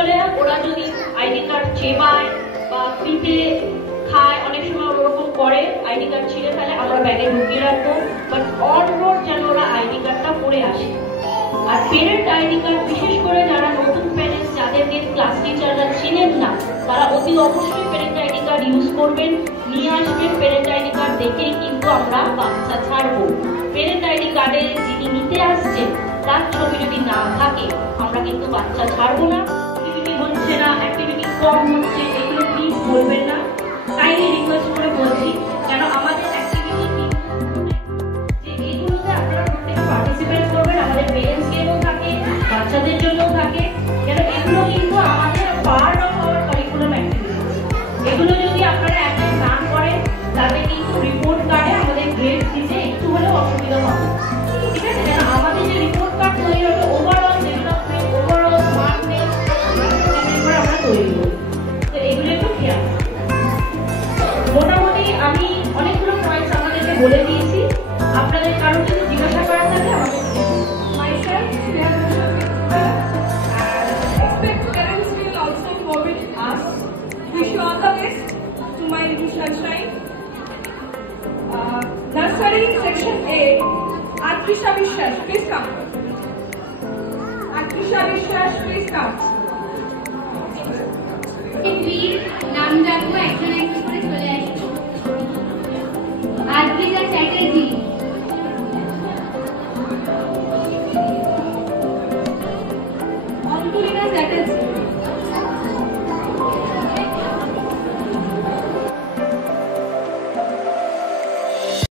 হলে ওরা যদি আইডি কার্ড চেবায় বা ফ্রিতে খায়, অনেক সময় ওরকম করে, আইডি কার্ড ছিঁড়ে ফেলে, আমরা ব্যাগে ঢুকিয়ে রাখবো, বাট অন রোড যেন ওরা আইডি কার্ডটা পরে আসে। আর পেরেন্ট আইডি কার্ড, বিশেষ করে যারা নতুন প্যারেন্টস, যাদেরকে ক্লাস টিচাররা চিনেন না, তারা অতি অবশ্যই পেরেন্ট আইডি কার্ড ইউজ করবেন, নিয়ে আসবেন। পেরেন্ট আইডি কার্ড দেখেই কিন্তু আমরা বাচ্চা ছাড়বো। পেরেন্ট আইডি কার্ডে যিনি নিতে আসছেন তার ছবি যদি না থাকে আমরা কিন্তু বাচ্চা ছাড়বো না। অ্যাক্টিভিটি হচ্ছে না, অ্যাক্টিভিটি কম হচ্ছে, এগুলো প্লিজ বলবেন না, কাইন্ডলি রিকোয়েস্ট করে বলছি। কেন আমাদের অ্যাক্টিভিটি যে এগুলোতে আপনারা প্রত্যেকে পার্টিসিপেট করবেন, আমাদের পেরেন্টস কেও থাকে, বাচ্চাদের জন্য থাকে, কেন এগুলো কিন্তু আমাদের part of our curriculum activity. এগুলো যদি আপনারা অ্যাটেন্ড না করেন তাহলে কিন্তু রিপোর্ট কার্ডে আমাদের গ্রেড দিতে একটু হলেও অসুবিধা হবে, ঠিক আছে? কেন আমাদের যে রিপোর্ট কার্ড তৈরি হবে ওভারঅল ডেভেলপমেন্ট, ওভারঅল স্মার্টনেস আমরা তৈরি করি। তো এগুলো একটু খেয়াল। মোটামুটি আমি অনেকগুলো পয়েন্টস আমাদেরকে বলে দিয়েছি। আপনাদের কারো যদি জিজ্ঞাসা করার থাকে আমাদের wish you all the best to my little sunshine. Nursery section A, Atrisha Vishwas, please come. Atrisha Vishwas, please come. Please, নাম ডাকবো একজন একজন করে চলে আসবো। Adrija Chatterjee.